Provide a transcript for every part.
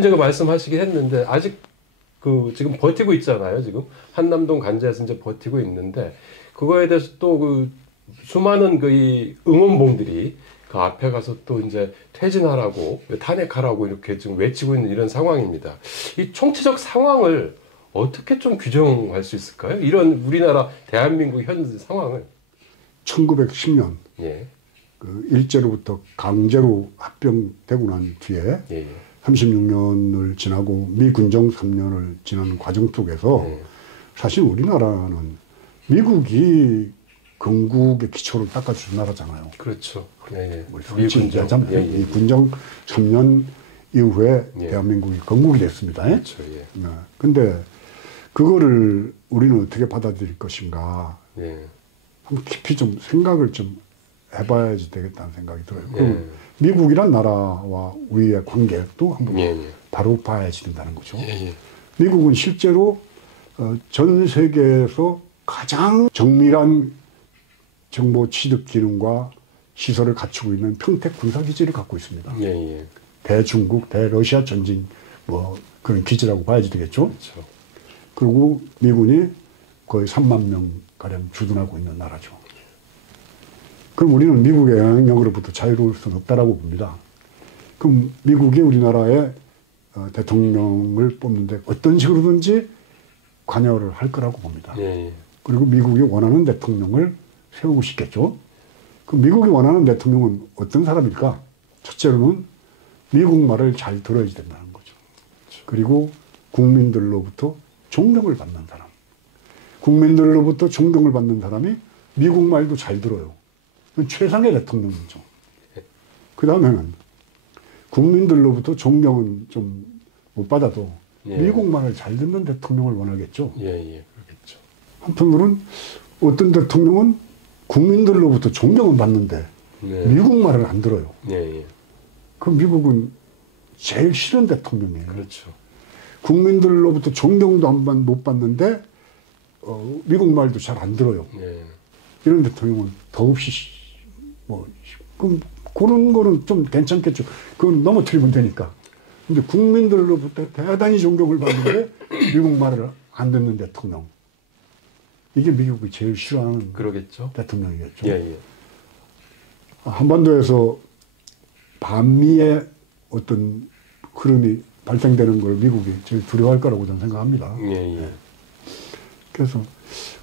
이런저런 말씀하시긴 했는데 아직 그 지금 버티고 있잖아요. 지금 한남동 간자에서 이제 버티고 있는데 그거에 대해서 또 그 수많은 그 이 응원봉들이 그 앞에 가서 또 이제 퇴진하라고 탄핵하라고 이렇게 지금 외치고 있는 이런 상황입니다. 이 총체적 상황을 어떻게 좀 규정할 수 있을까요? 이런 우리나라 대한민국 현 상황을 1910년 예. 그 일제로부터 강제로 합병되고 난 뒤에 예. 36년을 지나고 미군정 3년을 지난 과정 속에서 사실 우리나라는 미국이 건국의 기초를 닦아준 나라잖아요. 그렇죠. 예. 우리 솔직히 얘기하자면 예. 이 군정 3년 이후에 예. 대한민국이 건국이 됐습니다. 그렇죠. 예. 근데 그거를 우리는 어떻게 받아들일 것인가 예. 한번 깊이 좀 생각을 좀 해봐야지 되겠다는 생각이 들어요. 예. 미국이란 나라와 우리의 관계도 한번 예. 바로 봐야지 된다는 거죠. 예. 미국은 실제로 전 세계에서 가장 정밀한 정보 취득 기능과 시설을 갖추고 있는 평택 군사기지를 갖고 있습니다. 예. 대중국, 대러시아 전진 뭐 그런 기지라고 봐야지 되겠죠. 그렇죠. 그리고 미군이 거의 3만 명 가량 주둔하고 있는 나라죠. 그럼 우리는 미국의 영향력으로부터 자유로울 수는 없다라고 봅니다. 그럼 미국이 우리나라의 대통령을 뽑는데 어떤 식으로든지 관여를 할 거라고 봅니다. 예. 그리고 미국이 원하는 대통령을 세우고 싶겠죠. 그럼 미국이 원하는 대통령은 어떤 사람일까? 첫째로는 미국 말을 잘 들어야 된다는 거죠. 그리고 국민들로부터 존경을 받는 사람. 국민들로부터 존경을 받는 사람이 미국 말도 잘 들어요. 최상의 대통령이죠. 그 다음에는 국민들로부터 존경은 좀 못 받아도 예. 미국 말을 잘 듣는 대통령을 원하겠죠. 예. 그렇겠죠. 한편으로는 어떤 대통령은 국민들로부터 존경은 받는데 네. 미국 말을 안 들어요. 예. 그럼 미국은 제일 싫은 대통령이에요. 그렇죠. 국민들로부터 존경도 못 받는데 미국 말도 잘 안 들어요. 예. 이런 대통령은 더없이 그럼 그런 거는 좀 괜찮겠죠. 그건 넘어뜨리면 되니까. 근데 국민들로부터 대단히 존경을 받는데 미국 말을 안 듣는 대통령. 이게 미국이 제일 싫어하는 그러겠죠. 대통령이겠죠. 예. 한반도에서 반미의 어떤 흐름이 발생되는 걸 미국이 제일 두려워할 거라고 저는 생각합니다. 예. 그래서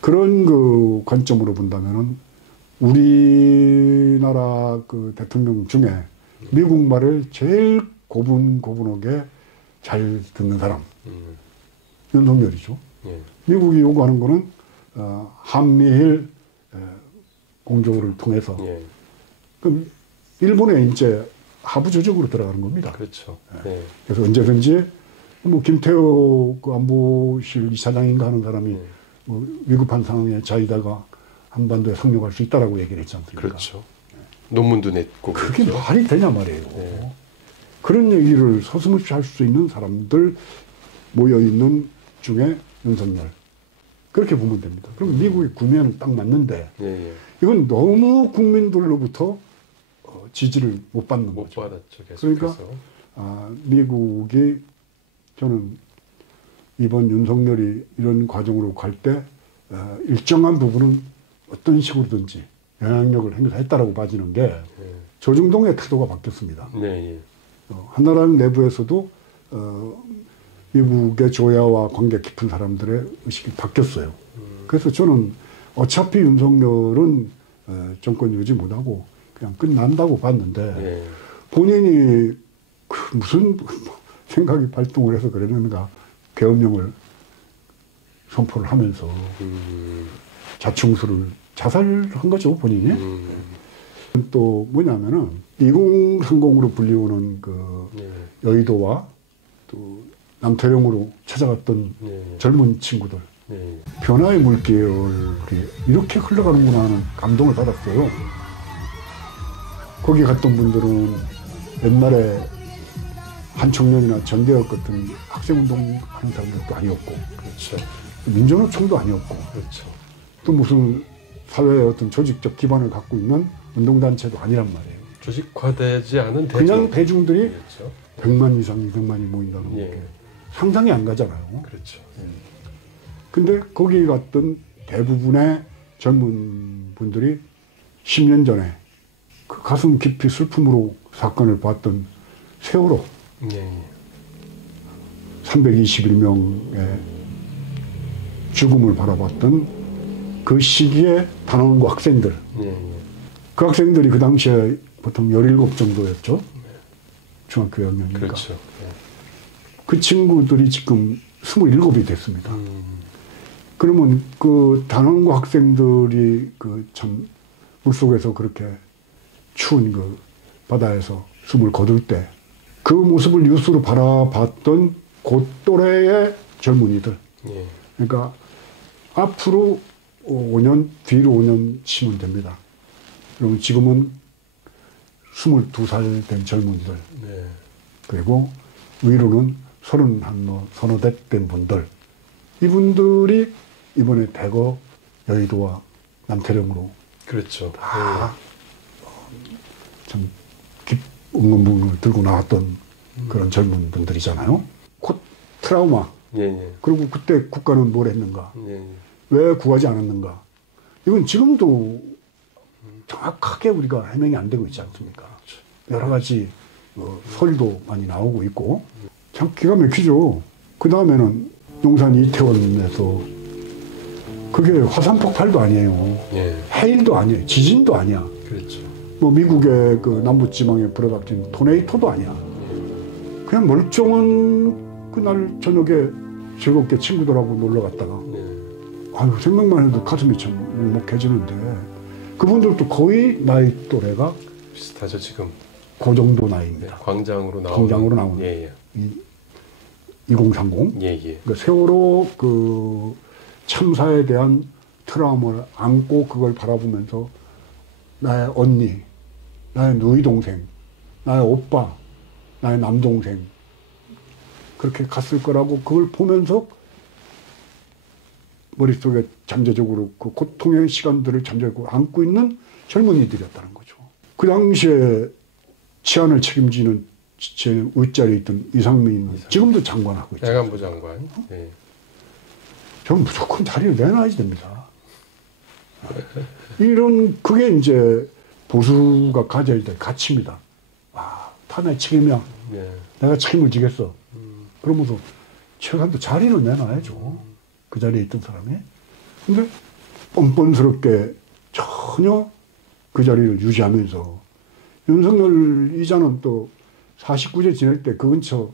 그런 그 관점으로 본다면은 우리나라 그 대통령 중에 미국 말을 제일 고분고분하게 잘 듣는 사람 윤석열이죠. 예. 미국이 요구하는 거는 한미일 공조를 통해서 그럼 일본에 이제 하부 조직으로 들어가는 겁니다. 그렇죠. 예. 그래서 언제든지 뭐 김태호 그 안보실 이사장인가 하는 사람이 뭐 위급한 상황에 자기다가 한반도에 상륙할 수 있다라고 얘기를 했지 않습니까? 그렇죠. 논문도 냈고. 그게 그렇죠. 말이 되냐 말이에요. 그런 얘기를 서슴없이 할 수 있는 사람들 모여있는 중에 윤석열. 그렇게 보면 됩니다. 그럼 미국의 구매는 딱 맞는데 이건 너무 국민들로부터 지지를 못 받는 거죠. 못 받았죠. 계속해서. 그러니까 미국이 저는 이번 윤석열이 이런 과정으로 갈 때 일정한 부분은 어떤 식으로든지 영향력을 행사했다라고 봐지는 게 조중동의 태도가 바뀌었습니다. 한나라당 내부에서도 미국의 조야와 관계 깊은 사람들의 의식이 바뀌었어요. 그래서 저는 어차피 윤석열은 정권 유지 못하고 그냥 끝난다고 봤는데 본인이 무슨 생각이 발동을 해서 그랬는가 계엄령을 선포를 하면서 자충수를 자살한 거죠, 본인이. 또 뭐냐면은 2030으로 불리우는 그 여의도와 또 남태령으로 찾아갔던 젊은 친구들. 변화의 물결이 이렇게 흘러가는구나 하는 감동을 받았어요. 거기 갔던 분들은 옛날에 한청년이나 전대협 같은 학생운동 하는 사람들도 아니었고, 그렇죠. 민주노총도 아니었고, 그렇죠. 또 무슨 사회의 어떤 조직적 기반을 갖고 있는 운동단체도 아니란 말이에요. 조직화되지 않은 그냥 대중들이 100만 이상, 200만이 모인다는 게 예. 상상이 안 가잖아요. 그렇죠. 근데 거기 갔던 대부분의 젊은 분들이 10년 전에 그 가슴 깊이 슬픔으로 사건을 봤던 세월호 예. 321명의 죽음을 바라봤던 그 시기에 단원고 학생들, 예. 그 학생들이 그 당시에 보통 17 정도였죠. 중학교 2학년이니까. 그렇죠. 그 친구들이 지금 27이 됐습니다. 그러면 그 단원고 학생들이 그 참 물속에서 그렇게 추운 그 바다에서 숨을 거둘 때 그 모습을 뉴스로 바라봤던 그 또래의 젊은이들. 예. 그러니까 앞으로 5년, 뒤로 5년 치면 됩니다. 그러면 지금은 22살 된 젊은이들. 네. 그리고 위로는 31, 서너 대 된 분들. 이분들이 이번에 대거 여의도와 남태령으로 그렇죠. 다 참 응원봉을 들고 나왔던 그런 젊은 분들이잖아요. 곧 트라우마. 예. 예. 그리고 그때 국가는 뭘 했는가? 예. 왜 구하지 않았는가? 이건 지금도 정확하게 우리가 해명이 안 되고 있지 않습니까? 여러 가지 설도 많이 나오고 있고 참 기가 막히죠. 그 다음에는 용산 이태원에서 그게 화산 폭발도 아니에요. 예. 해일도 아니에요. 지진도 아니야. 그렇죠. 뭐 미국의 그 남부지방에 불어닥친 토네이토도 아니야. 그냥 멀쩡한 그날 저녁에 즐겁게 친구들하고 놀러 갔다가 아유, 생각만 해도 가슴이 참 울먹해지는데 그분들도 거의 나이 또래가 비슷하죠 지금. 그 정도 네. 나이입니다. 광장으로 나오는. 광장으로 나오는. 예. 2030. 예. 그러니까 세월호 그 참사에 대한 트라우마를 안고 그걸 바라보면서 나의 언니, 나의 누이 동생, 나의 오빠, 나의 남동생 그렇게 갔을 거라고 그걸 보면서 머릿속에 잠재적으로 그 고통의 시간들을 잠재적으로 안고 있는 젊은이들이었다는 거죠. 그 당시에 치안을 책임지는 제 윗자리에 있던 이상민 지금도 장관하고 있죠. 해관부 장관. 예. 저는 무조건 자리를 내놔야 됩니다. 이런 그게 이제 보수가 가져야 될 가치입니다. 아, 다 내 책임이야. 예. 내가 책임을 지겠어. 그러면서 최소한도 자리를 내놔야죠. 그 자리에 있던 사람이. 근데 뻔뻔스럽게 전혀 그 자리를 유지하면서 윤석열 이자는 또 49제 지낼 때 그 근처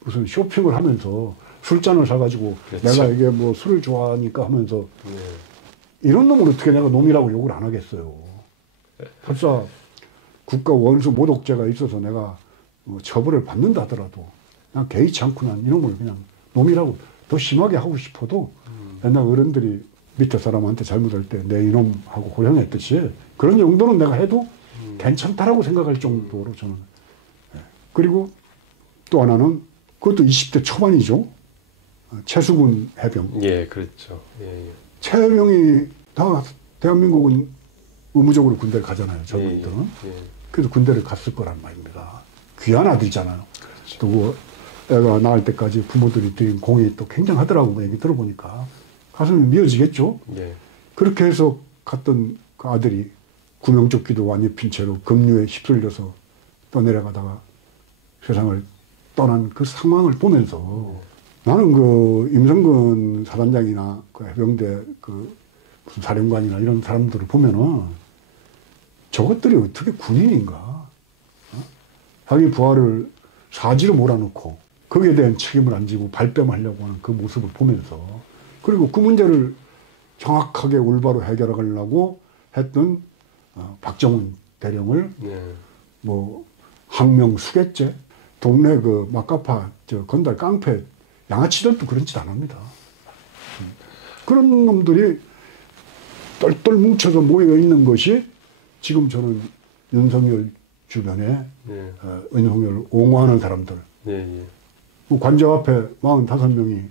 무슨 쇼핑을 하면서 술잔을 사가지고 그렇죠. 내가 이게 뭐 술을 좋아하니까 하면서 예. 이런 놈을 어떻게 내가 놈이라고 욕을 안 하겠어요. 설사 국가 원수 모독죄가 있어서 내가 처벌을 받는다 하더라도 그냥 개의치 않고 난 이놈을 그냥 놈이라고 더 심하게 하고 싶어도 옛날 어른들이 밑에 사람한테 잘못할 때 내 이놈하고 호령했듯이 그런 정도는 내가 해도 괜찮다라고 생각할 정도로 저는. 그리고 또 하나는 그것도 20대 초반이죠. 최수근 해병. 예, 그렇죠. 예. 최 해병이 다 대한민국은 의무적으로 군대를 가잖아요. 젊은이들은. 예. 그래서 군대를 갔을 거란 말입니다. 귀한 아들이잖아요. 그렇죠. 또 애가 낳을 때까지 부모들이 드린 공이 또 굉장하더라고 얘기 들어보니까 가슴이 미어지겠죠. 예. 그렇게 해서 갔던 그 아들이 구명조끼도 안 입힌 채로 급류에 휩쓸려서 떠내려가다가 세상을 떠난 그 상황을 보면서 나는 그 임성근 사단장이나 그 해병대 그 무슨 사령관이나 이런 사람들을 보면은 저것들이 어떻게 군인인가? 자기 부하를 사지로 몰아넣고 거기에 대한 책임을 안 지고 발뺌하려고 하는 그 모습을 보면서 그리고 그 문제를 정확하게 올바로 해결하려고 했던 박정훈 대령을 예. 뭐 항명 수괴죄 동네 그 막가파 저 건달 깡패 양아치들도 그런 짓 안 합니다. 그런 놈들이 똘똘 뭉쳐서 모여 있는 것이 지금 저는 윤석열 주변에 예. 윤석열을 옹호하는 사람들. 예. 뭐 관저 앞에 45명이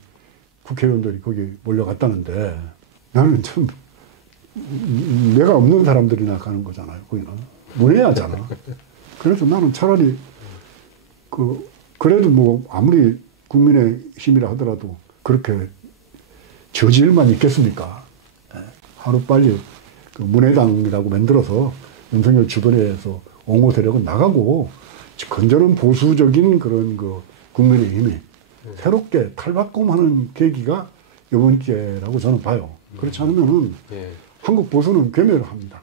국회의원들이 거기 몰려갔다는데 나는 참 내가 없는 사람들이나 가는 거잖아요. 거기는 문외하잖아. 그래서 나는 차라리 그 그래도 뭐 아무리 국민의 힘이라 하더라도 그렇게 저질만 있겠습니까? 하루빨리 그 문해당이라고 만들어서 윤석열 주변에서 옹호 세력은 나가고 건전한 보수적인 그런 그 국민의힘이 새롭게 탈바꿈하는 계기가 이번 기회라고 저는 봐요. 그렇지 않으면은 한국 보수는 괴멸합니다.